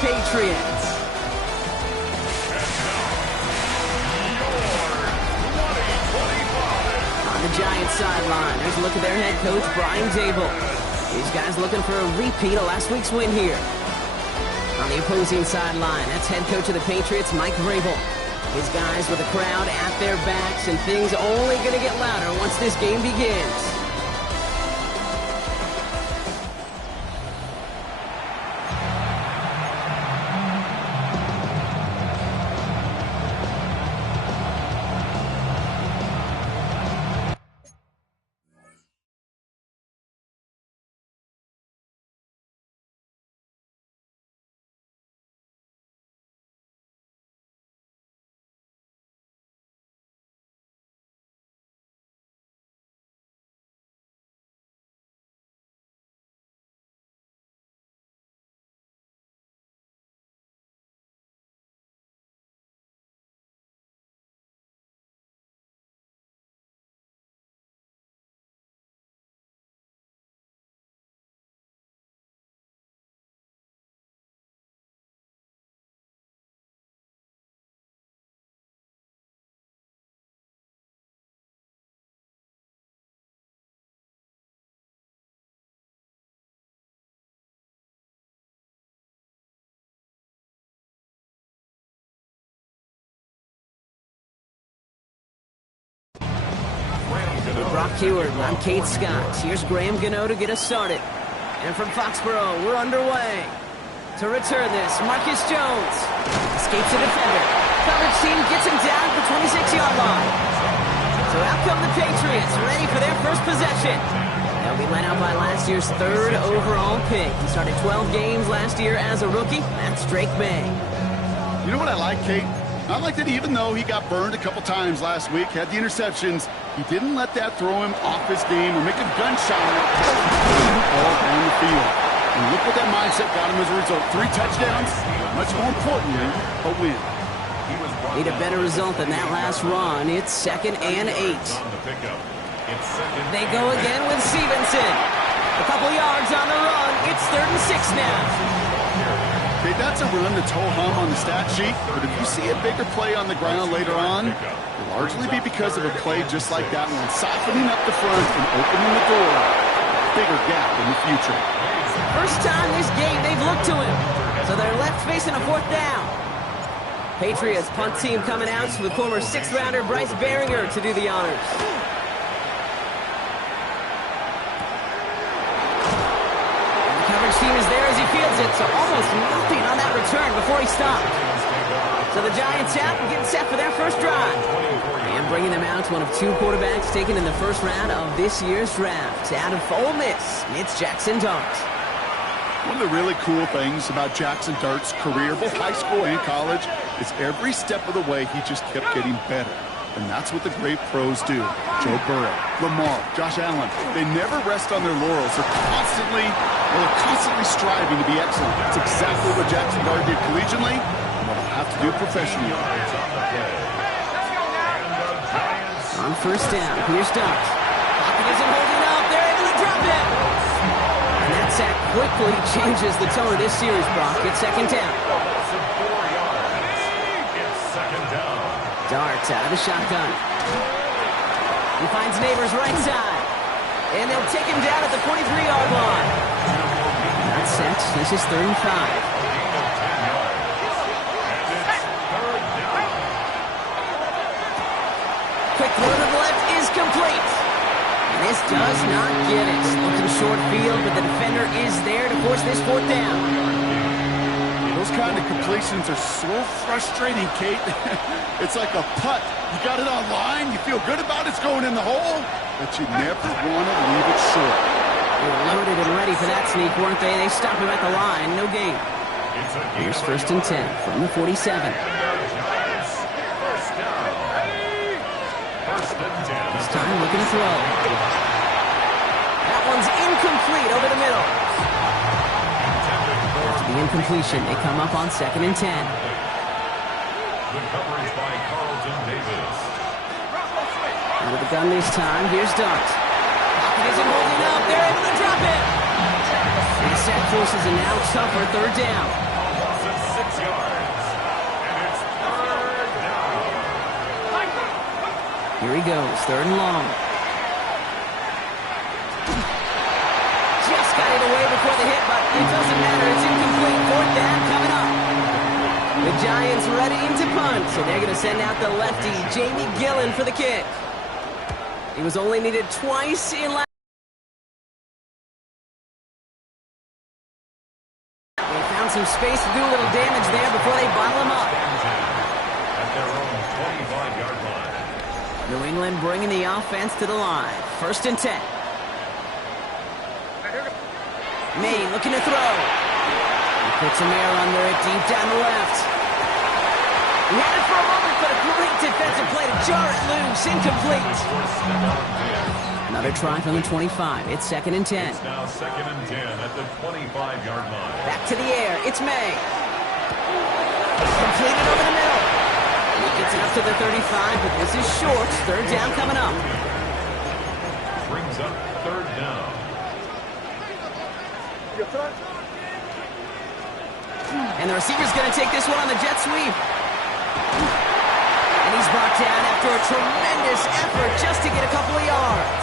Patriots. On the Giants sideline, there's a look at their head coach, Brian Dable. These guys looking for a repeat of last week's win here. On the opposing sideline, that's head coach of the Patriots, Mike Vrabel. His guys with the crowd at their backs, and things only going to get louder once this game begins. Brock Heward, I'm Kate Scott. Here's Graham Gano to get us started. And from Foxborough, we're underway. To return this, Marcus Jones escapes a defender. Coverage team gets him down at the 26-yard line. So out come the Patriots, ready for their first possession. They'll be led out by last year's third overall pick. He started 12 games last year as a rookie. That's Drake May. You know what I like, Kate? I like that even though he got burned a couple times last week, had the interceptions, he didn't let that throw him off his game or make him gun-shy all on the field. And look what that mindset got him as a result. 3 touchdowns, much more importantly, a win. Need a better result than that last run. It's 2nd and 8. They go again with Stevenson. A couple yards on the run. It's 3rd and 6 now. Okay, that's a run to ho-hum on the stat sheet, but if you see a bigger play on the ground later on, it'll largely be because of a play just like that one, softening up the front and opening the door. Bigger gap in the future. First time this game they've looked to him, so they're left facing a 4th down. Patriots punt team coming out with former 6th-rounder Bryce Behringer to do the honors. Team is there as he fields it, so almost nothing on that return before he stopped. So the Giants out and getting set for their first drive. And bringing them out to one of 2 quarterbacks taken in the first round of this year's draft. Out of Ole Miss, it's Jackson Dart. One of the really cool things about Jackson Dart's career, both high school and college, is every step of the way he just kept getting better. And that's what the great pros do. Joe Burrow, Lamar, Josh Allen, they never rest on their laurels. They're constantly striving to be excellent. That's exactly what Jackson Dart did collegiately and what he'll have to do professionally. On first down, here's Dart. Pocket isn't holding up. They're able to drop it. And that sack quickly changes the tone of this series, Brock. It's 2nd down. Dart out of the shotgun. He finds Neighbors right side. And they'll take him down at the 43-yard line. Not set. This is 3rd and 5. Quick throw to the left is complete. And this does not get it. Looking short field, but the defender is there to force this 4th down. Those kind of completions are so frustrating, Kate. It's like a putt. You got it on line, you feel good about it's going in the hole, but you never want to leave it short. They were loaded and ready for that sneak, weren't they? They stop him at the line, no gain. Here's 1st and 10 from the 47. This time looking to throw. That one's incomplete over the middle. The incompletion, they come up on 2nd and 10. Good coverage by Carlton Davis. Out of the gun this time, here's Dart. Pocket isn't holding up, they're able to drop it. And the sack forces a now tougher 3rd down. yards. And it's third down. Here he goes, 3rd and long. Just got it away before the hit, but it doesn't matter. It's incomplete. 4th down coming up. The Giants readying to punt, and they're going to send out the lefty, Jamie Gillen, for the kick. He was only needed twice in last. They found some space to do a little damage there before they bottle him up. At their own 25-yard line. New England bringing the offense to the line. 1st and 10. May looking to throw. He puts some air under it deep down the left. He had it for a moment, but a great defensive play to jar it loose. Incomplete. Another try from the 25. It's 2nd and 10. It's now 2nd and 10 at the 25-yard line. Back to the air. It's May. Completed over the middle. He gets it up to the 35, but this is short. 3rd down coming up. Brings up 3rd down. And the receiver's going to take this one on the jet sweep. And he's brought down after a tremendous effort just to get a couple of yards.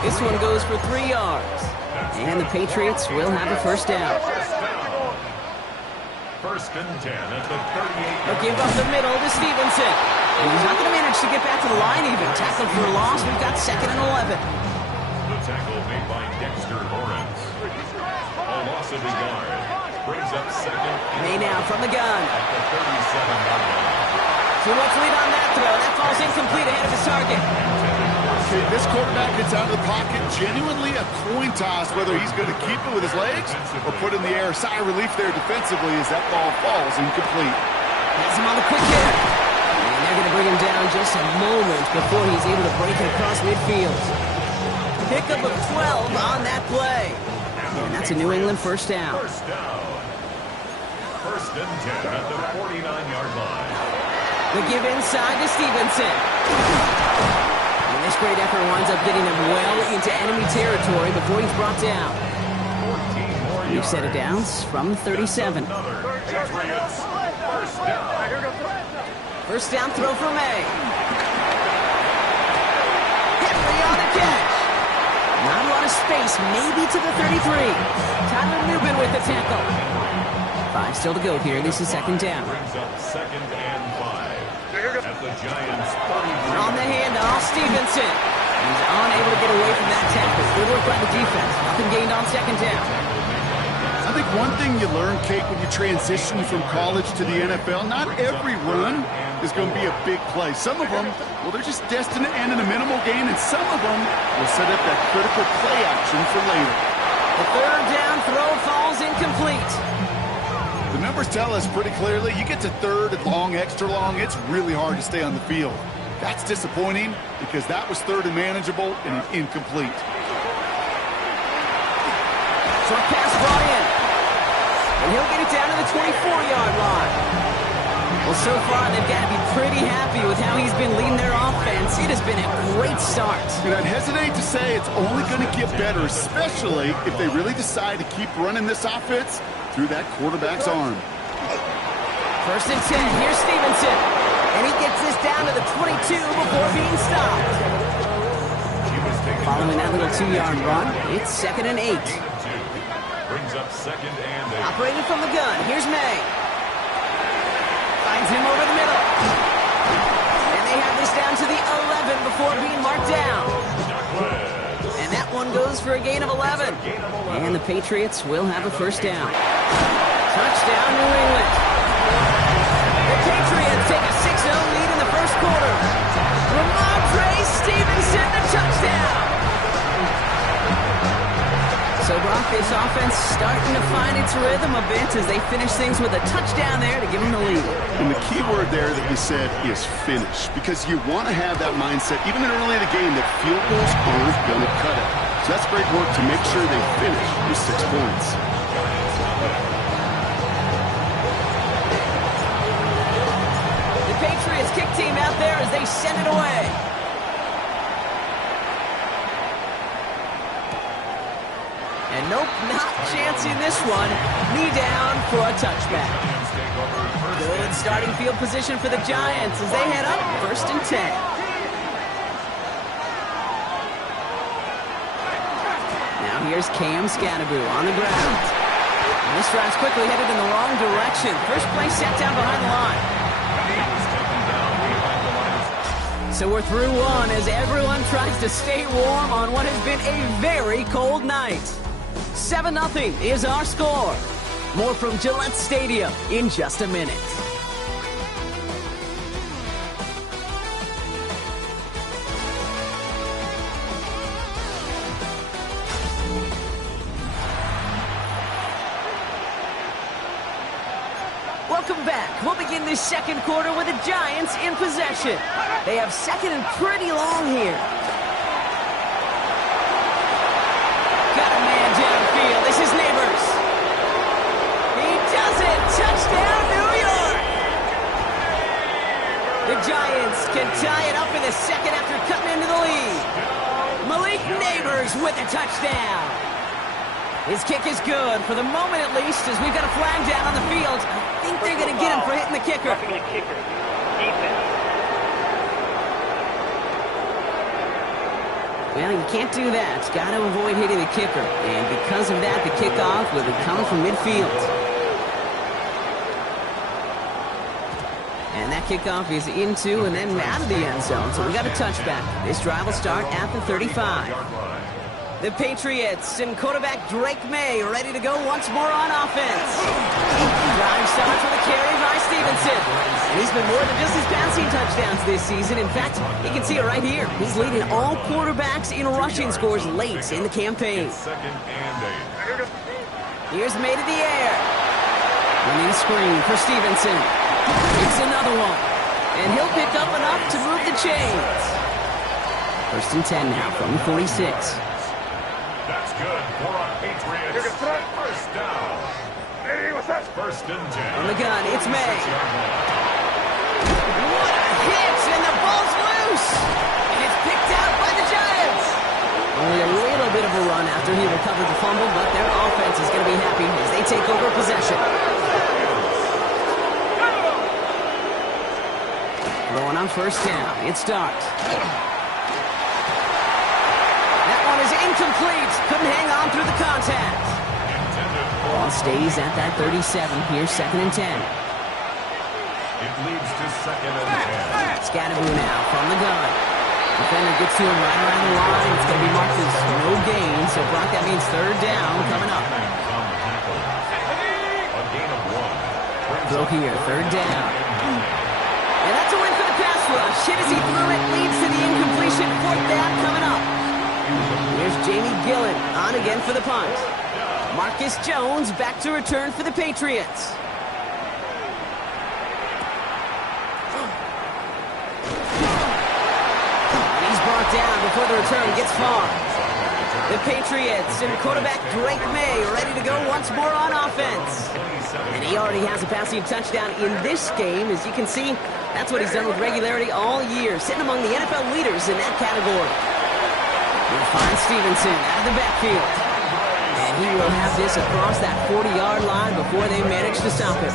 This one goes for 3 yards. And the Patriots will have a 1st down. 1st and 10 at the 38. They'll give up the middle to Stevenson. And he's not going to manage to get back to the line even. Tackled for a loss. We've got 2nd and 11. The tackle made by Dexter Lawrence. A loss of a yard. Brings up 2nd. May now from the gun. At the 37-yard line. Too much lead on that throw. That falls incomplete ahead of his target. Okay, this quarterback gets out of the pocket. Genuinely a coin toss whether he's going to keep it with his legs or put it in the air. Sigh of relief there defensively as that ball falls incomplete. Has him on the quick hitter. And they're going to bring him down just a moment before he's able to break it across midfield. Pickup of 12 on that play. And that's a New England 1st down. 1st down. 1st and 10 at the 49-yard line. The give inside to Stevenson. And this great effort winds up getting him well into enemy territory before he's brought down. 14 more New yards. set of downs from 37. Another Patriots 1st down. 1st down throw for May. Henry on the catch. Not a lot of space, maybe to the 33. Tyler Newman with the tackle. 5 still to go here. This is 2nd down. Brings up 2nd and 5 at the Giants 33. On the handoff, Stevenson. He's unable to get away from that tackle. Good work by the defense. Nothing gained on 2nd down. I think one thing you learn, Kate, when you transition from college to the NFL, not every run is going to be a big play. Some of them, well, they're just destined to end in a minimal gain, and some of them will set up that critical play action for later. The 3rd down throw falls incomplete. The numbers tell us pretty clearly, you get to 3rd and long, extra long, it's really hard to stay on the field. That's disappointing because that was 3rd and manageable and incomplete. Short pass brought in. And he'll get it down to the 24-yard line. Well, so far, they've got to be pretty happy with how he's been leading their offense. It has been a great start. And I'd hesitate to say it's only going to get better, especially if they really decide to keep running this offense through that quarterback's arm. 1st and 10. Here's Stevenson. And he gets this down to the 22 before being stopped. Following that little 2-yard run, it's 2nd and 8. Brings up 2nd and 8. Operating from the gun, here's May. Finds him over the middle. And they have this down to the 11 before being marked down. And that one goes for a gain of 11. And the Patriots will have a 1st down. Touchdown, New England. The Patriots take a 6-0 lead in the 1st quarter. Ramondre Stevenson, the touchdown. So, Brock, this offense starting to find its rhythm a bit as they finish things with a touchdown there to give them the lead. And the key word there that you said is finish, because you want to have that mindset, even early in the game, that field goals aren't going to cut it. So that's great work to make sure they finish with 6 points. The Patriots kick team out there as they send it away. And Nope, not chancing this one. Knee down for a touchback. Good starting field position for the Giants as they head up 1st and 10. Now here's Cam Scannaboo on the ground. And this drive's quickly headed in the wrong direction. First play set down behind the line. So we're through one as everyone tries to stay warm on what has been a very cold night. 7-0 is our score. More from Gillette Stadium in just a minute. Welcome back. We'll begin this second quarter with the Giants in possession. They have second and pretty long here. Got a man downfield. This is Neighbors. He does it. Touchdown, New York. The Giants can tie it up in the second after cutting into the lead. Malik Neighbors with a touchdown. His kick is good, for the moment at least, as we've got a flag down on the field. I think they're going to get him for hitting the kicker. Well, you can't do that. Got to avoid hitting the kicker. And because of that, the kickoff will come from midfield. And that kickoff is into and then out of the end zone. So we got a touchback. This drive will start at the 35. The Patriots and quarterback Nyg May ready to go once more on offense. Drive starts with a carry by Stevenson. And he's been more than just his passing touchdowns this season. In fact, you can see it right here. He's leading all quarterbacks in rushing scores late in the campaign. Here's May to the air. Running screen for Stevenson. It's another one. And he'll pick up enough to move the chains. 1st and 10 now from the 46. That's good for a Patriots. First down. First and 10. On the gun, it's May. What a hit, and the ball's loose. And it's picked out by the Giants. Only a little bit of a run after he recovered the fumble, but their offense is going to be happy as they take over possession. Going on first down, it starts. Is incomplete. Couldn't hang on through the contact. Ball stays at that 37. Here's 2nd and 10. It leads to 2nd and 10. Scannaboo now from the gun. Defender gets to him right around the line. It's going to be marked as no gain. So, Brock, that means 3rd down coming up. A gain of 1. Throw here, 3rd down. And that's a win for the pass rush. Hit as he threw it. Leads to the incompletion. 4th down coming up. Here's Jamie Gillen on again for the punt. Marcus Jones back to return for the Patriots. And he's brought down before the return gets far. The Patriots and quarterback Nyg May ready to go once more on offense. And he already has a passing touchdown in this game. As you can see, that's what he's done with regularity all year, sitting among the NFL leaders in that category. We'll find Stevenson out of the backfield. And he will have this across that 40-yard line before they manage to stop him.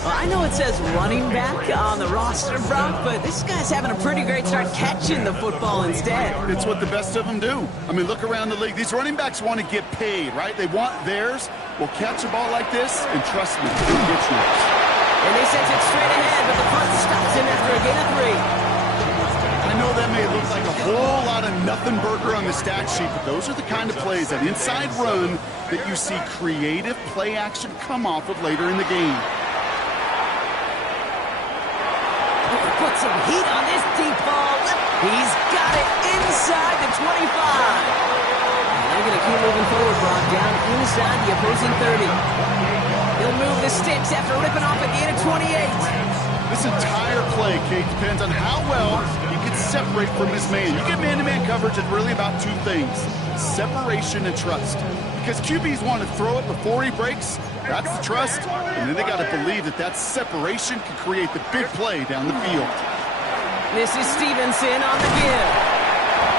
Well, I know it says running back on the roster, Brock, but this guy's having a pretty great start catching the football instead. It's what the best of them do. I mean, look around the league. These running backs want to get paid, right? They want theirs. We'll catch a ball like this, and trust me, they'll get yours. And they sent it straight ahead, but the punt stops him after a gain of 3. I know that may look like a whole lot of nothing burger on the stat sheet, but those are the kind of plays, that inside run, that you see creative play action come off of later in the game. Put some heat on this deep ball. He's got it inside the 25. And they're going to keep moving forward, Brock, down inside the opposing 30. He'll move the sticks after ripping off a gain of 28. This entire play, Kate, depends on how well you can separate from this man. You get man-to-man coverage, it's really about 2 things: separation and trust. Because QBs want to throw it before he breaks. That's the trust. And then they got to believe that that separation can create the big play down the field. This is Stevenson on the give.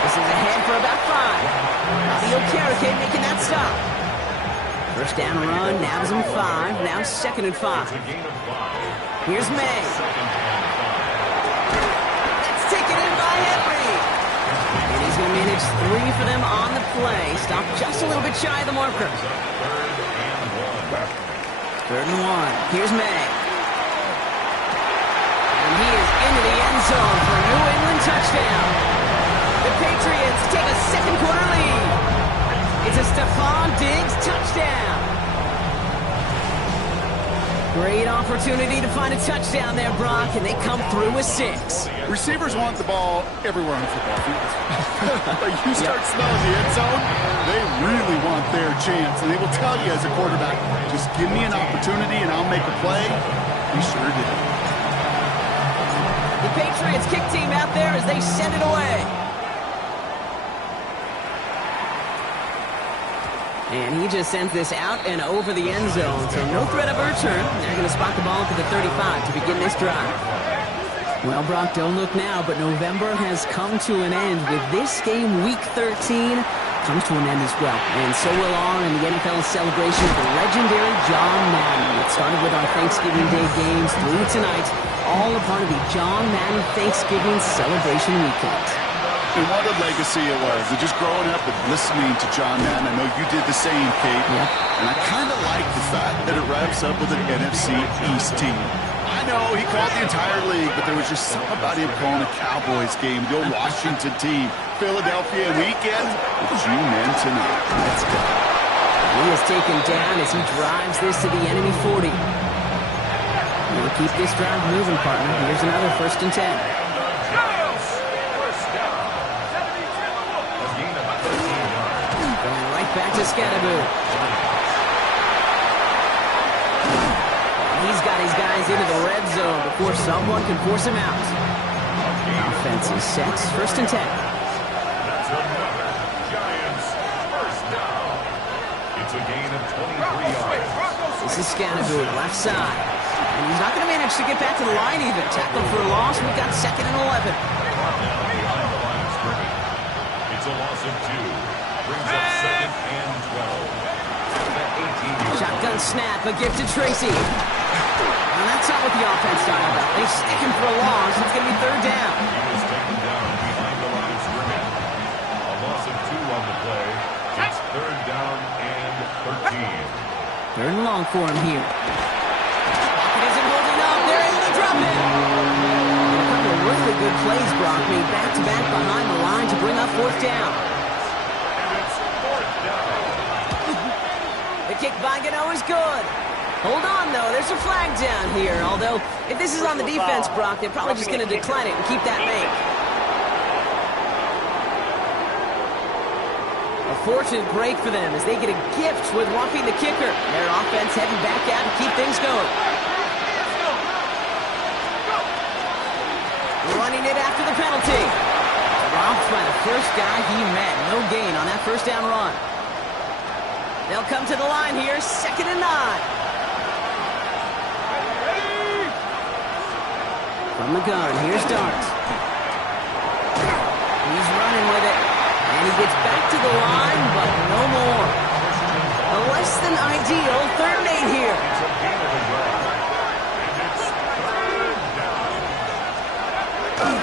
This is ahead for about 5. Bobby Okereke making that stop. First down run, now gives him 5. Now 2nd and 5. Here's May. That's taken in by Henry. And he's going to manage 3 for them on the play. Stop just a little bit shy of the marker. 3rd and 1. Here's May. And he is into the end zone for a New England touchdown. The Patriots take a second quarter lead. It's a Stephon Diggs touchdown. Great opportunity to find a touchdown there, Brock, and they come through with 6. Receivers want the ball everywhere on the football field. But you start smelling the end zone, they really want their chance. And they will tell you as a quarterback, just give me an opportunity and I'll make a play. He sure did. The Patriots kick team out there as they send it away. And he just sends this out and over the end zone, so no threat of a return. They're going to spot the ball to the 35 to begin this drive. Well, Brock, don't look now, but November has come to an end with this game, Week 13, comes to an end as well. And so will our in the NFL celebration of the legendary John Madden. It started with our Thanksgiving Day games through tonight, all a part of the John Madden Thanksgiving celebration weekend. And what a legacy it was. And just growing up and listening to John Madden, I know you did the same, Kate. Yep. And I kind of like the fact that it wraps up with an NFC East team. I know he called the entire league, but there was just something about him calling a Cowboys game, the old Washington team, Philadelphia weekend, with G-Men tonight. Let's go. He is taken down as he drives this to the enemy 40. We'll keep this drive moving, partner. Here's another 1st and 10. Back to Scatterbo. He's got his guys into the red zone before someone can force him out. Offense is set. 1st and 10. That's another Giants first down. It's a gain of 23 yards. This is Scatterbo, left side. And he's not going to manage to get back to the line even. Tackled for a loss. We've got 2nd and 11. Behind the line of scrimmage. It's a loss of 2. Brings up 2nd and 12. Shotgun snap, a gift to Tracy. And that's not what the offense started about. They stick him for a loss. It's going to be 3rd down. He was taken down behind the line of scrimmage. A loss of 2 on the play. It's 3rd down and 13. 3rd and long for him here. Pocket isn't holding up. They're able to drop it. And a couple of really good plays, Brock, made back-to-back behind the line to bring up 4th down. Kick by Gano is good. Hold on, though. There's a flag down here. Although, if this is on the defense, Brock, they're probably just going to decline it and keep that make. A fortunate break for them as they get a gift with roughing the kicker. Their offense heading back out to keep things going. Running it after the penalty. Dropped by the first guy he met. No gain on that 1st down run. They'll come to the line here, 2nd and 9. From the gun, here's Dart. He's running with it, and he gets back to the line, but no more. A less than ideal 3rd and 8 here.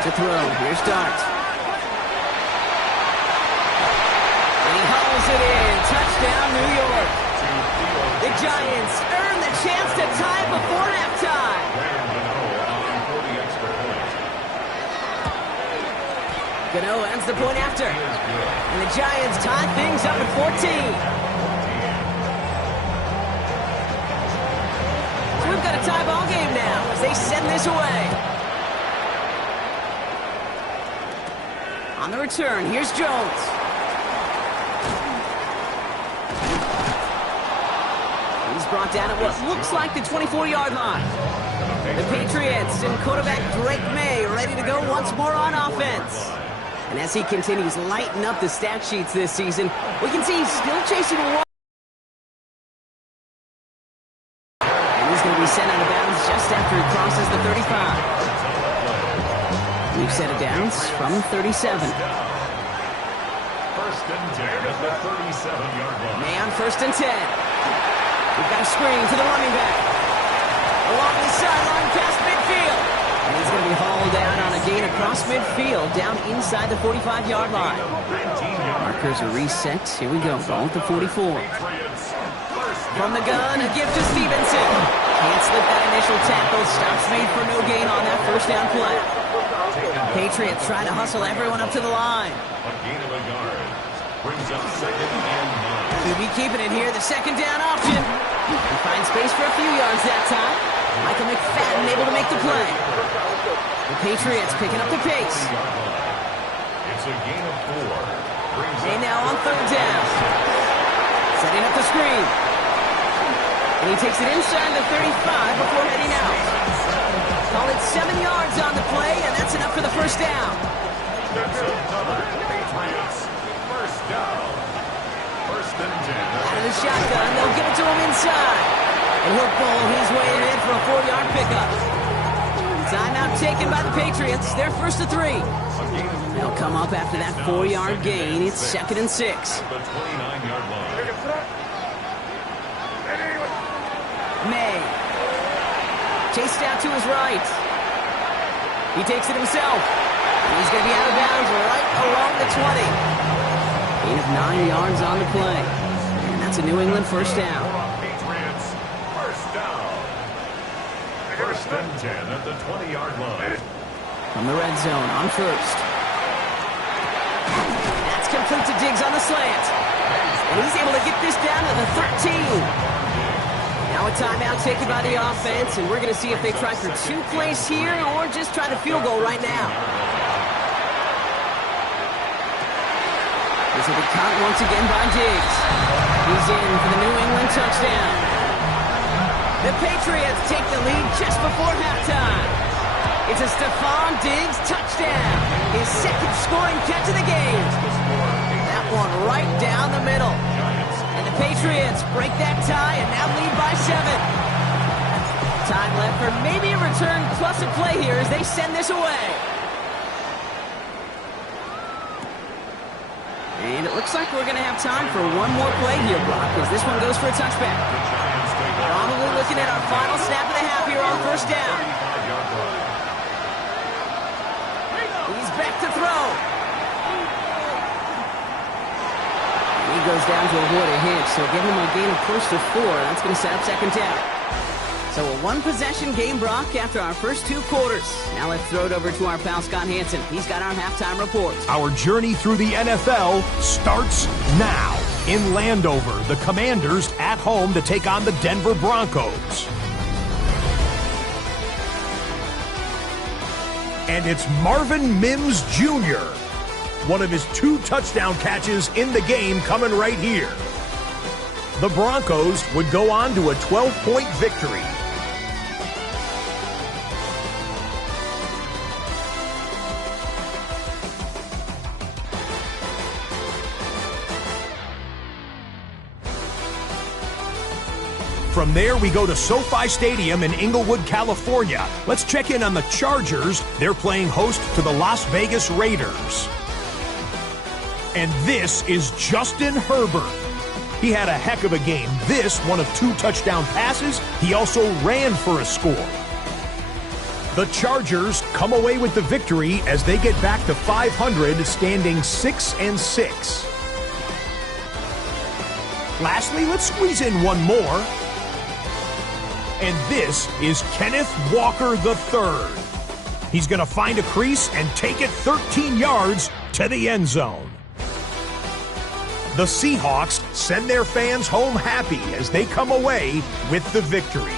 To throw, here's Dart. It in. Touchdown, New York. The Giants earn the chance to tie before halftime. Gano ends the point after. And the Giants tie things up at 14. So we've got a tie ball game now as they send this away. On the return, here's Jones. Brought down at what looks like the 24-yard line. The Patriots and quarterback Drake May ready to go once more on offense. And as he continues lighting up the stat sheets this season, we can see he's still chasing a wall. And he's going to be sent out of bounds just after he crosses the 35. We've set it downs from 37. First and 10 at the 37-yard line. May on 1st and 10. We've got a screen to the running back. Along the sideline past midfield. And he's going to be hauled out on a gain across midfield down inside the 45-yard line. Markers are reset. Here we go. Ball at the 44. From the gun, a gift to Stevenson. Can't slip that initial tackle. Stops made for no gain on that first down play. Patriots trying to hustle everyone up to the line. A gain of a yard. Brings up 2nd and 9. He'll be keeping it here. The second down option. He finds space for a few yards that time. Michael McFadden able to make the play. The Patriots picking up the pace. It's a gain of 4. They now on 3rd down. Setting up the screen. And he takes it inside the 35 before heading out. Call it 7 yards on the play, and that's enough for the first down. That's another Patriots first down. 1st and 10. Out of the shotgun, they'll give it to him inside. And he'll pull his way in for a 4-yard pickup. Timeout taken by the Patriots. They're 1st to 3. They'll come up after that 4-yard gain. It's 2nd and 6. The 29-yard line. May. Chased out to his right. He takes it himself. He's going to be out of bounds right along the 20. Gain of 9 yards on the play. And that's a New England first down. Patriots first down. 1st and 10 at the 20-yard line. From the red zone on 1st. That's complete to Diggs on the slant. And he's able to get this down to the 13. Now a timeout taken by the offense, and we're going to see if they try for 2 plays here or just try to field goal right now. This will be caught once again by Diggs. He's in for the New England touchdown. The Patriots take the lead just before halftime. It's a Stephon Diggs touchdown. His 2nd scoring catch of the game. That one right down the middle. And the Patriots break that tie and now lead by 7. Time left for maybe a return plus a play here as they send this away. And it looks like we're going to have time for one more play here, Brock, as this one goes for a touchback. Probably looking at our final snap of the half here on 1st down. He's back to throw. He goes down to avoid a hit, so give him a gain of close to 4. That's going to set up 2nd down. So a 1-possession game, Brock, after our first 2 quarters. Now let's throw it over to our pal Scott Hansen. He's got our halftime report. Our journey through the NFL starts now. In Landover, the Commanders at home to take on the Denver Broncos. And it's Marvin Mims Jr., one of his 2 touchdown catches in the game coming right here. The Broncos would go on to a 12-point victory. From there, we go to SoFi Stadium in Inglewood, California. Let's check in on the Chargers. They're playing host to the Las Vegas Raiders. And this is Justin Herbert. He had a heck of a game. This, one of 2 touchdown passes. He also ran for a score. The Chargers come away with the victory as they get back to 500, standing 6-6. Lastly, let's squeeze in one more. And this is Kenneth Walker III. He's going to find a crease and take it 13 yards to the end zone. The Seahawks send their fans home happy as they come away with the victory.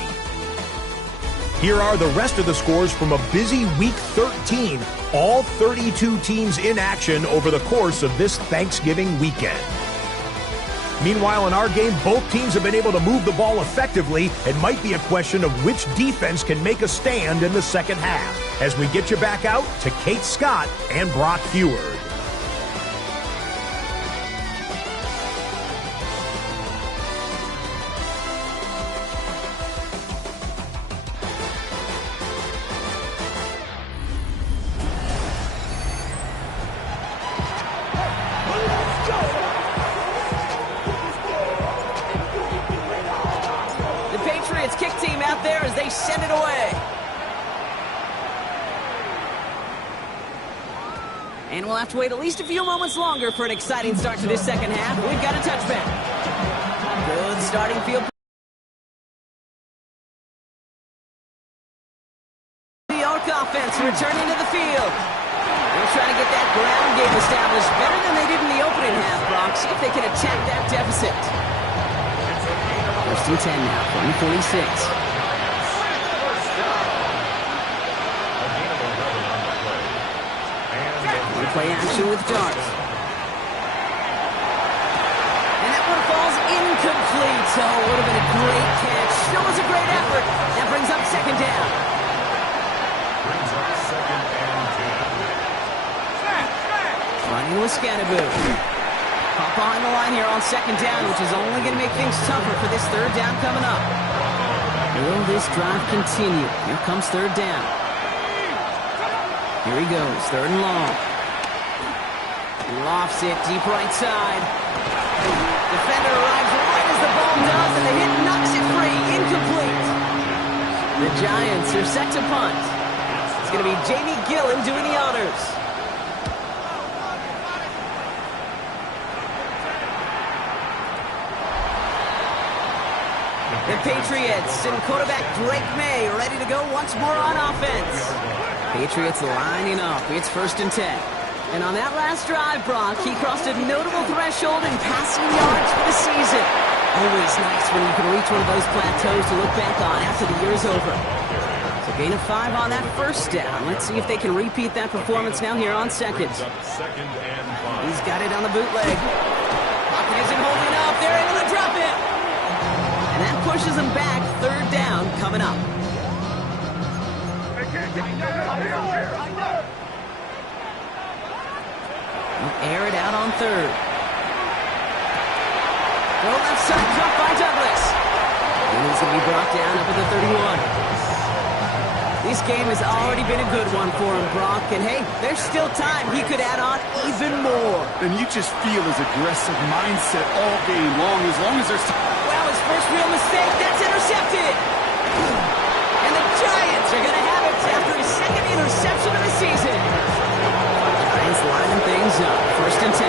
Here are the rest of the scores from a busy Week 13. All 32 teams in action over the course of this Thanksgiving weekend. Meanwhile, in our game, both teams have been able to move the ball effectively. It might be a question of which defense can make a stand in the second half. As we get you back out to Kate Scott and Brock Heward. Let's go! Patriots kick team out there as they send it away. And we'll have to wait at least a few moments longer for an exciting start to this second half. We've got a touchback. Good starting field. New York offense returning to the field. They're trying to get that ground game established better than they did in the opening half, Brock. See if they can attack that deficit. First and 10 now, 146. Play action with Dart. And that one falls incomplete. So it would have been a great catch. Still was a great effort. That brings up second down. Brings up second and 10. Running with Scannaboo. Pop behind the line here on second down, which is only going to make things tougher for this third down coming up. Will this drive continue? Here comes third down. Here he goes, third and long. Lofts it deep right side. Defender arrives right as the ball does, and the hit knocks it free. Incomplete. The Giants are set to punt. It's going to be Jamie Gillen doing the honors. The Patriots and quarterback Drake May ready to go once more on offense. Patriots lining up. It's first and 10. And on that last drive, Brock, he crossed a notable threshold in passing yards for the season. Always nice when you can reach one of those plateaus to look back on after the year's over. So gain of 5 on that first down. Let's see if they can repeat that performance now here on second. He's got it on the bootleg. Pocket isn't holding up. They're able to drop it. And that pushes them back. Third down coming up. Air it out on third. Go left side, drop by Douglas. And he's going to be brought down up at the 31. This game has already been a good one for him, Brock. And hey, there's still time. He could add on even more. And you just feel his aggressive mindset all game long as there's time. Well, his first real mistake, that's intercepted. And the Giants are going to have it after his second interception of the season. Giants lining things up. First and 10.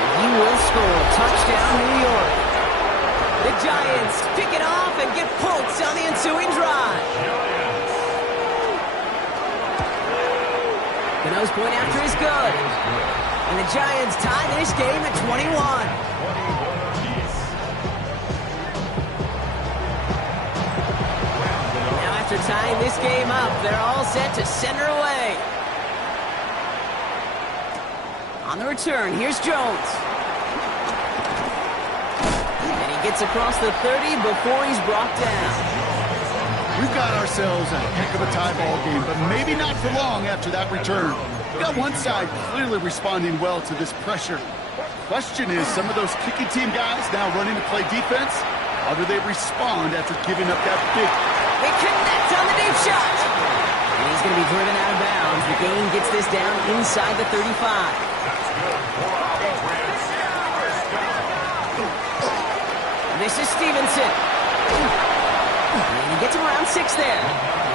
And he will score. Touchdown, New York. The Giants pick it off and get points on the ensuing drive. The nose point after is good. And the Giants tie this game at 21. After tying this game up, they're all set to center away. On the return, here's Jones. And he gets across the 30 before he's brought down. We've got ourselves a heck of a tie ball game, but maybe not for long after that return. We've got one side clearly responding well to this pressure. Question is, some of those kicking team guys now running to play defense, how do they respond after giving up that big... They connect on the deep shot. And he's going to be driven out of bounds. The gain gets this down inside the 35. This is Stevenson. And he gets him around 6 there.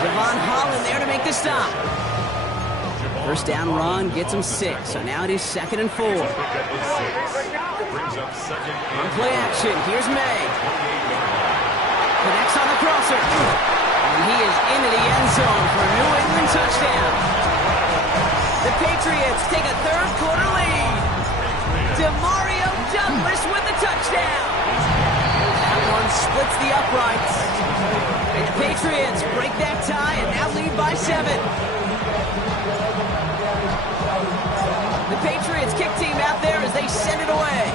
Devon Holland there to make the stop. First down run gets him 6. So now it is second and 4. On play action, here's May. Connects on the crosser. And he is into the end zone for a New England touchdown. The Patriots take a third quarter lead. DeMario Douglas with the touchdown. That one splits the uprights. And the Patriots break that tie and now lead by 7. The Patriots kick team out there as they send it away.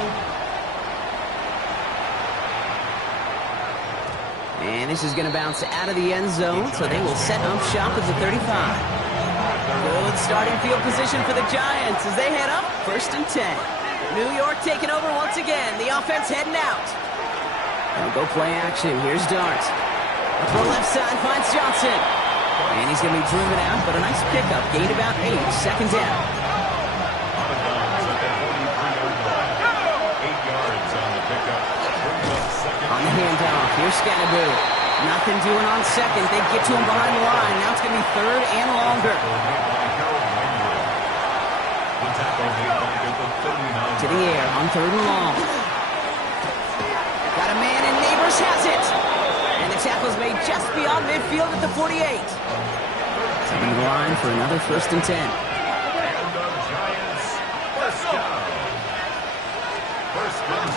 And this is going to bounce out of the end zone, so they will set up shop at the 35. Good starting field position for the Giants as they head up first and 10. New York taking over once again. The offense heading out. They'll go play action. Here's Dart. Upper left side finds Johnson. And he's going to be driven out, but a nice pickup. Gained about 8. Second down. Here's Scatterboo. Nothing doing on second. They get to him behind the line. Now it's going to be third and longer. To the air on third and long. Got a man, and Neighbors has it. And the tackle's made just beyond midfield at the 48. Taking the line for another first and 10.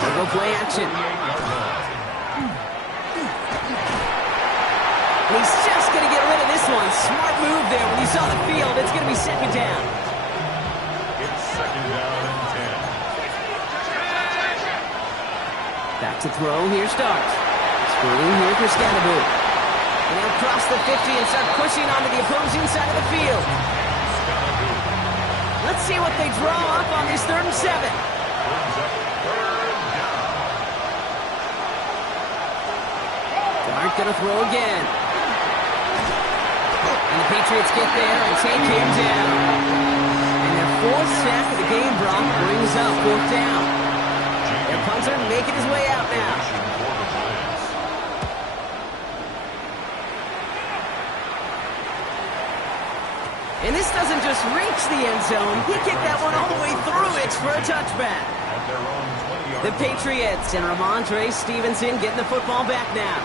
Go play action. And he's just going to get rid of this one. Smart move there when he saw the field. It's going to be second down. It's second down and 10. Back to throw. Here starts. Screen here for Scatterboo. And he'll cross the 50 and start pushing onto the opposing side of the field. Let's see what they draw up on this 3rd and 7. Dart gonna throw again. And the Patriots get there and take him down. And their 4th sack of the game, Brock, brings up 4th down. Their punter making his way out now. And this doesn't just reach the end zone. He kicked that one all the way through it for a touchback. The Patriots and Ramondre Stevenson getting the football back now.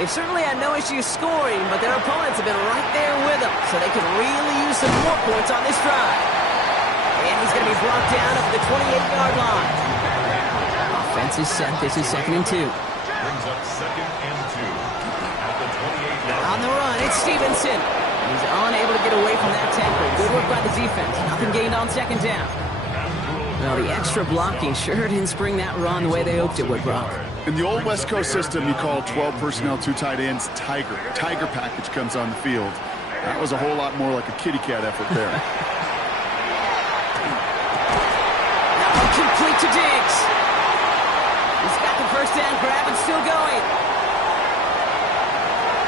They've certainly had no issues scoring, but their opponents have been right there with them, so they can really use some more points on this drive. And he's going to be brought down up at the 28-yard line. Offense is set. This is 2nd and 2. Brings up 2nd and 2 at the 28-yard line. On the run, it's Stevenson. He's unable to get away from that tackle. Good work by the defense. Nothing gained on 2nd down. Well, the extra blocking sure didn't spring that run the way they hoped it would, Brock. In the old West Coast system, you call 12 personnel, 2 tight ends, Tiger. Tiger package comes on the field. That was a whole lot more like a kitty cat effort there. Now complete to Diggs. He's got the first down grab and still going.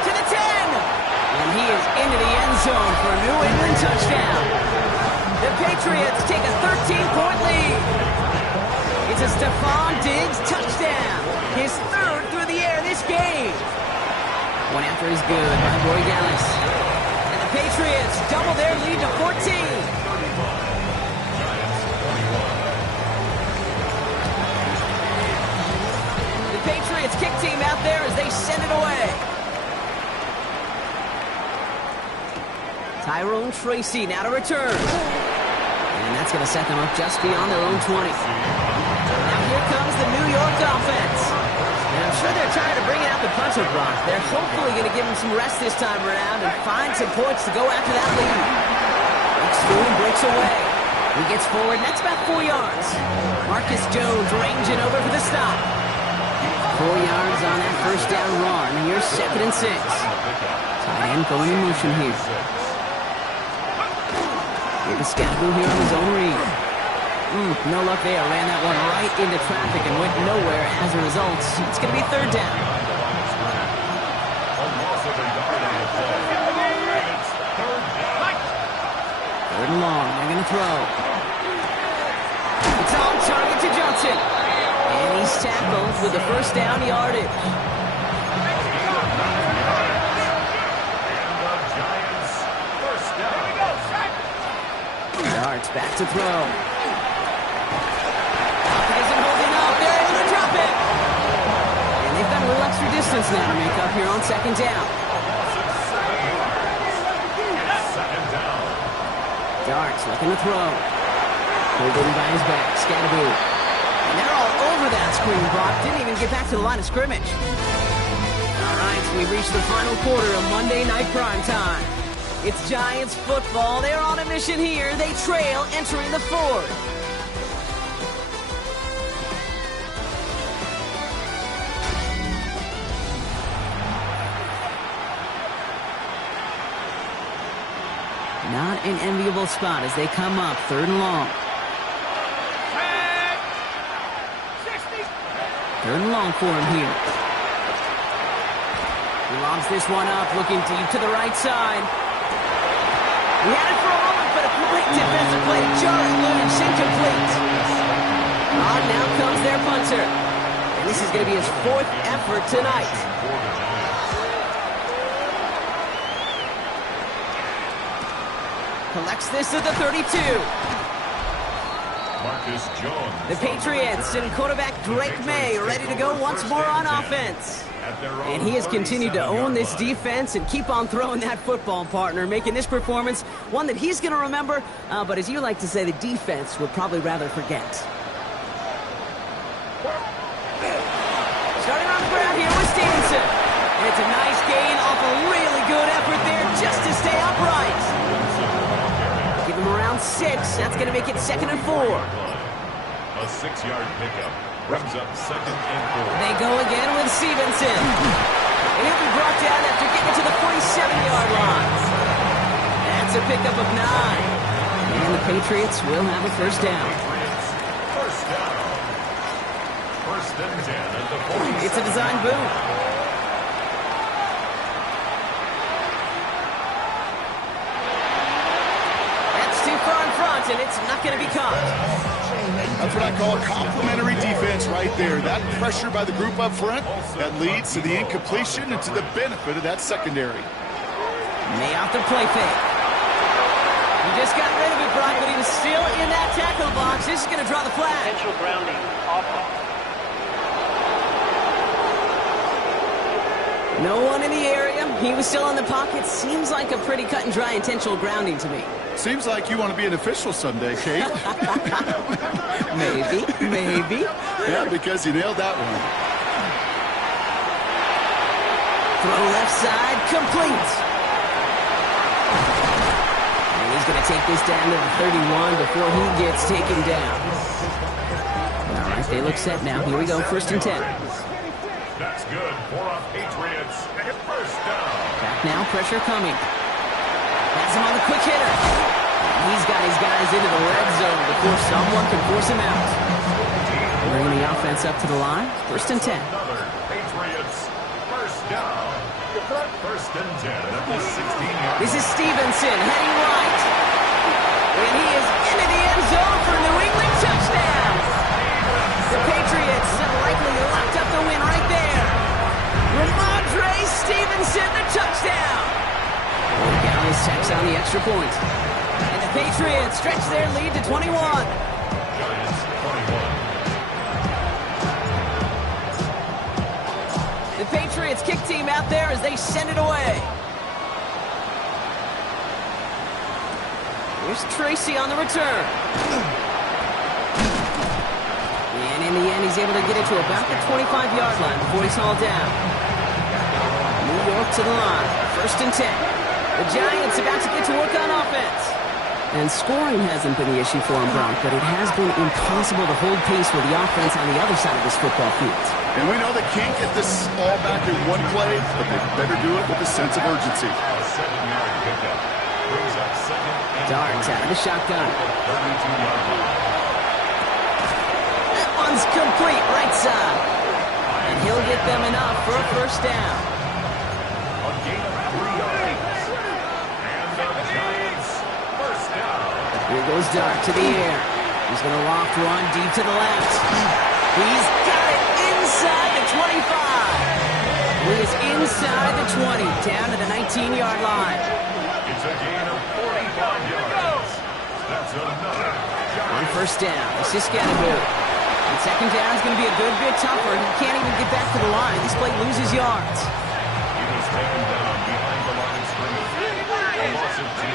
To the 10. And he is into the end zone for a New England touchdown. The Patriots take a 13-point lead. It's a Stephon Diggs touchdown. His 3rd through the air this game. One after is good by Boy Gallis. And the Patriots double their lead to 14. The Patriots kick team out there as they send it away. Tyrone Tracy now to return. And that's going to set them up just beyond their own 20. Now here comes the New York offense. And I'm sure they're tired of bringing out the punter block. They're hopefully going to give him some rest this time around and find some points to go after that lead. Breaks through and breaks away. He gets forward, and that's about 4 yards. Marcus Jones ranging over for the stop. 4 yards on that first down run. Here's 2nd and 6. Tight end going in motion here. Here's Scatterboo here on his own read. No luck there. Ran that one right into traffic and went nowhere as a result. It's going to be 3rd down. 3rd and long. They're going to throw. It's on target to Johnson. And he's tackled with the first down yardage. Darts back to throw. And they've got a little extra distance now to make up here on 2nd down. Darts looking to throw. Holding by his back. Scatterboo. And they're all over that screen, Brock. Didn't even get back to the line of scrimmage. All right, we've reached the final quarter of Monday Night Primetime. It's Giants football. They're on a mission here. They trail entering the 4th. Not an enviable spot as they come up 3rd and long. 3rd and long for him here. He lobs this one up, looking deep to the right side. He had it for a moment, but a great defensive play. Jarring loose, incomplete. On now comes their punter. And this is going to be his 4th effort tonight. Collects this at the 32. The Patriots and quarterback Nyg May ready to go once more on offense. And he has continued to own this defense and keep on throwing that football, partner, making this performance one that he's going to remember, but as you like to say, the defense would probably rather forget. Starting on the ground here with Stevenson. And it's a nice gain off a really good effort there just to stay upright. Give him around 6. That's going to make it 2nd and 4. A 6-yard pickup brings up 2nd and 4. They go again with Stevenson. And he'll be brought down after getting to the 47-yard line. That's a pickup of 9. And the Patriots will have a first down. First down. 1st and 10 at the 47. It's a design boot. And it's not going to be caught. That's what I call complimentary defense right there. That pressure by the group up front, that leads to the incompletion and to the benefit of that secondary. May off the play fake. He just got rid of it, Brock, but he was still in that tackle box. This is going to draw the flag. Potential grounding. Offense. No one in the area. He was still in the pocket. Seems like a pretty cut and dry intentional grounding to me. Seems like you want to be an official someday, Kate. Maybe. Yeah, because you nailed that one. Throw left side, complete. And he's going to take this down to the 31 before he gets taken down. All right, they look set now. Here we go, 1st and 10. That's good for a Patriots. First down. Back now, pressure coming. Has him on the quick hitter. He's got his guys into the red zone before someone can force him out. Bringing the offense up to the line. 1st and 10. Another Patriots. First down. 1st and 10 at the 16-yard. This is Stevenson heading right. And he is into the end zone for New England touchdown. The Patriots have likely locked up the win right there. Ramondre Stevenson, the touchdown. Gallis tacks on the extra point. And the Patriots stretch their lead to 21. Giants 21. The Patriots kick team out there as they send it away. Here's Tracy on the return. And in the end, he's able to get it to about the 25-yard line before he's hauled down. New York to the line. 1st and 10. The Giants about to get to work on offense. And scoring hasn't been the issue for him, Brock, but it has been impossible to hold pace with the offense on the other side of this football field. And we know they can't get this all back in one play, but they better do it with a sense of urgency. A 7-yard pickup brings up 2nd and Darts out of the shotgun. 32-yard line. That one's complete, right side. And he'll get them enough for a first down. A gain of 3 yards. And the Giants first down. Here goes Dart to the air. He's going to loft one deep to the left. He's got it inside the 25. He is inside the 20, down to the 19-yard line. It's a gain of 45 yards. That's another On 1st down, it's just Scatterboot. And 2nd down is going to be a good bit tougher. He can't even get back to the line. This play loses yards. He was taken down behind the line of scrimmage. A loss of 2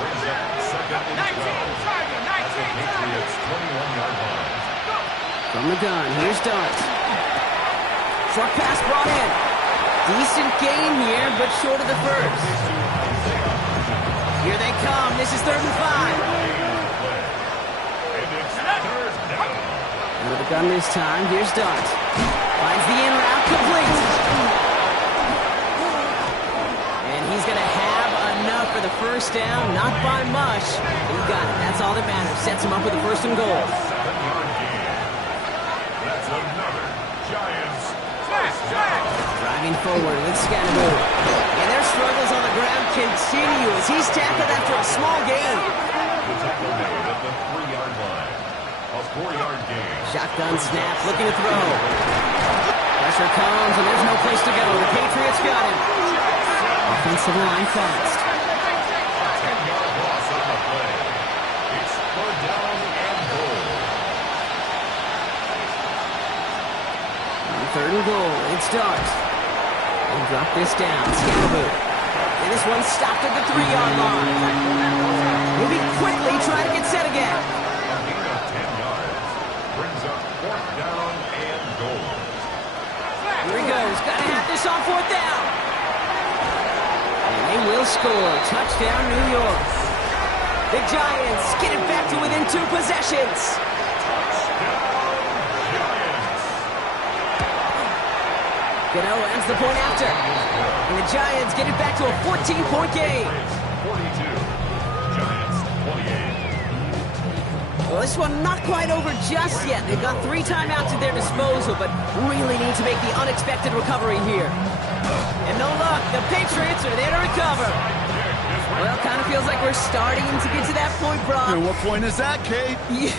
brings up 2nd and 12 at the Patriots' 21-yard line. From the gun, here's Dart. Short pass brought in. Decent gain here, but short of the first. Here they come. This is 3rd and 5. And it's 3rd down. Out of the gun this time, here's Dart. Finds the in route, complete. And he's going to have enough for the first down, not by much. He got it. That's all that matters. Sets him up with a 1st and goal. 7-yard gain. That's another Giants first down. Driving forward with Scatterboot. And their struggles on the ground continue as he's tackled after a small gain. The tackle made at the 3-yard line. A 4-yard gain. Shotgun snap, looking to throw. Pressure comes, and there's no place to go. The Patriots got him. Offensive line fast. 10-yard loss on the play. It's third down and goal. On third and goal, it's Dart. And drop this down, Scalaboo. And this one stopped at the 3-yard line. Moving quickly, trying to get set again. A gain of 10 yards. Brings up fourth down and goal. Here he goes. Gotta have this on fourth down. And they will score. Touchdown, New York. The Giants get it back to within 2 possessions. Gano ends the point after. And the Giants get it back to a 14-point game. 42. Giants 28. Well, this one not quite over just yet. They've got 3 timeouts at their disposal, but really need to make the unexpected recovery here. And no luck. The Patriots are there to recover. Well, kind of feels like we're starting to get to that point, Brock. And what point is that, Kate? You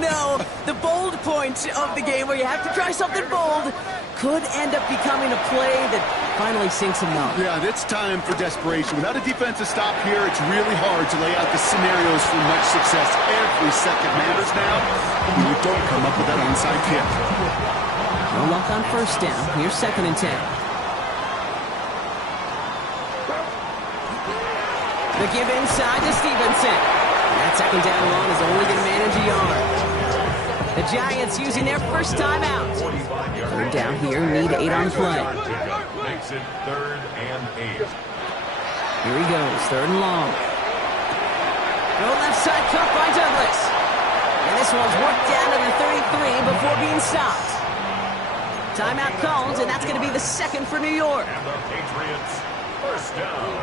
know, the bold point of the game where you have to try something bold could end up becoming a play that finally sinks a note. Yeah, it's time for desperation. Without a defensive stop here, it's really hard to lay out the scenarios for much success. Every second matters now, and you don't come up with that onside kick. No luck on first down. Here's 2nd and 10. The give inside to Stevenson. And that second down run is only going to manage a yard. The Giants using their first timeout. Third down here, need 8 on the play. Makes it 3rd and 8. Here he goes, 3rd and long. Go left side cut by Douglas. And this one's worked down to the 33 before being stopped. Timeout called, and that's going to be the 2nd for New York. And the Patriots, first down.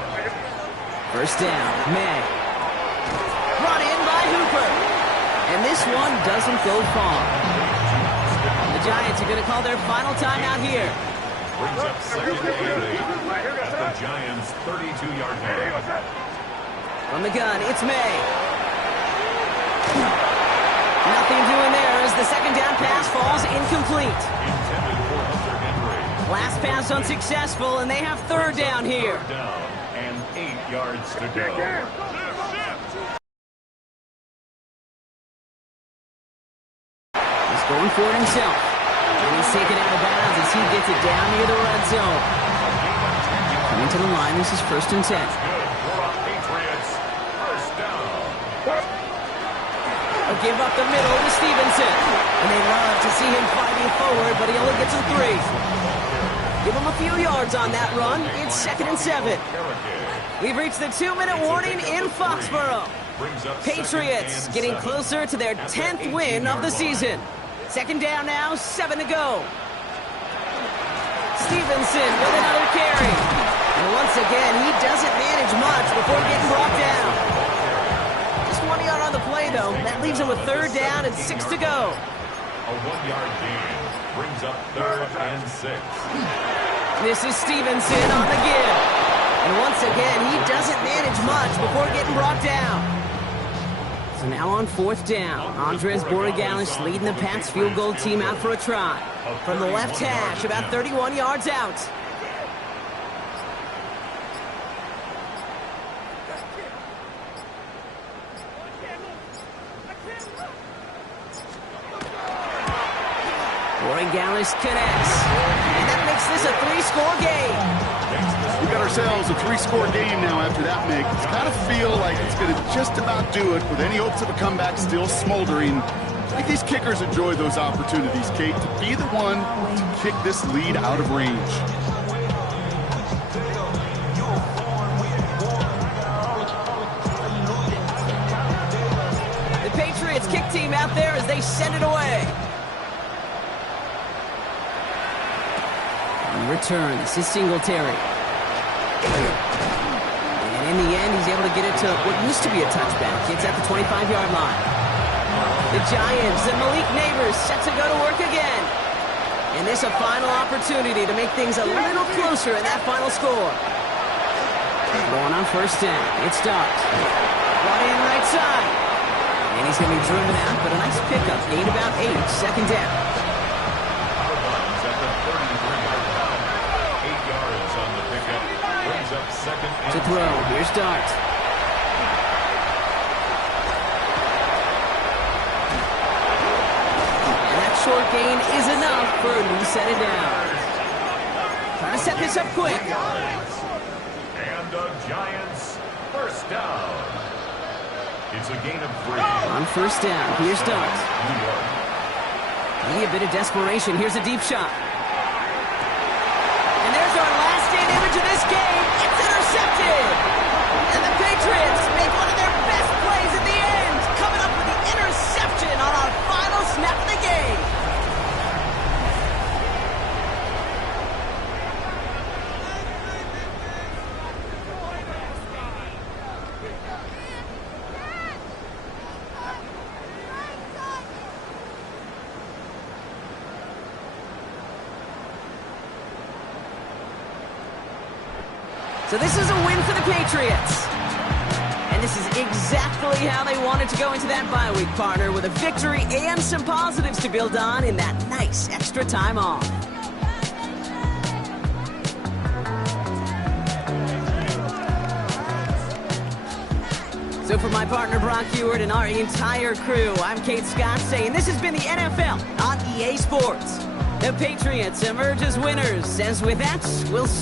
First down, May. Brought in by Hooper. And this one doesn't go far. The Giants are going to call their final timeout here. Brings up 2nd and 8 at the Giants' 32-yard line. From the gun, it's May. Nothing doing there as the second down pass falls incomplete. Intended for Hunter Henry. Last pass unsuccessful, and they have 3rd down here. 3rd down and 8 yards to go. He's going for it himself. And he's taken out of bounds as he gets it down near the red zone. Coming to the line, this is 1st and 10. Good for the Patriots. First down. A give up the middle to Stevenson. And they love to see him fighting forward, but he only gets him 3. Give him a few yards on that run. It's 2nd and 7. We've reached the 2-minute warning in Foxborough. Patriots getting closer to their 10th win of the season. 2nd down now, 7 to go. Stevenson with another carry. And once again, he doesn't manage much before getting brought down. Just 1 yard on the play, though. That leaves him with 3rd down and 6 to go. A 1-yard gain brings up 3rd and 6. This is Stevenson on the give. And once again, he doesn't manage much before getting brought down. So now on 4th down, Andres Borigalis leading the Pats field goal team out for a try. From the left hash, about 31 yards out. Borigalis connects. And that makes this a 3-score game. We got ourselves a 3-score game now after that, Mick. It's kind of feel like it's going to just about do it with any hopes of a comeback still smoldering. I think these kickers enjoy those opportunities, Kate, to be the one to kick this lead out of range. The Patriots kick team out there as they send it away. On return, this is Singletary. And in the end, he's able to get it to what used to be a touchback. It's at the 25-yard line. The Giants and Malik Neighbors set to go to work again. And this a final opportunity to make things a little closer in that final score. Going on 1st down, it's Dart. Brought in right side. And he's going to be driven out, but a nice pickup. Gain about 8, 2nd down. Out of bounds at the 33. second and To throw, here's Dart. And that short gain is enough for a new set of downs. Trying to set this up quick. And the Giants first down. It's a gain of 3. On first down, here's Dart. New York. Maybe a bit of desperation. Here's a deep shot. And there's our last-stand image of this game. It's intercepted. And the Patriots make one of their best plays at the end, coming up with the interception on our final snap of the game. So this is a win for the Patriots. And this is exactly how they wanted to go into that bye week, partner, with a victory and some positives to build on in that nice extra time off. So for my partner Brock Ewart and our entire crew, I'm Kate Scott saying this has been the NFL on EA Sports. The Patriots emerge as winners, as with that, we'll see.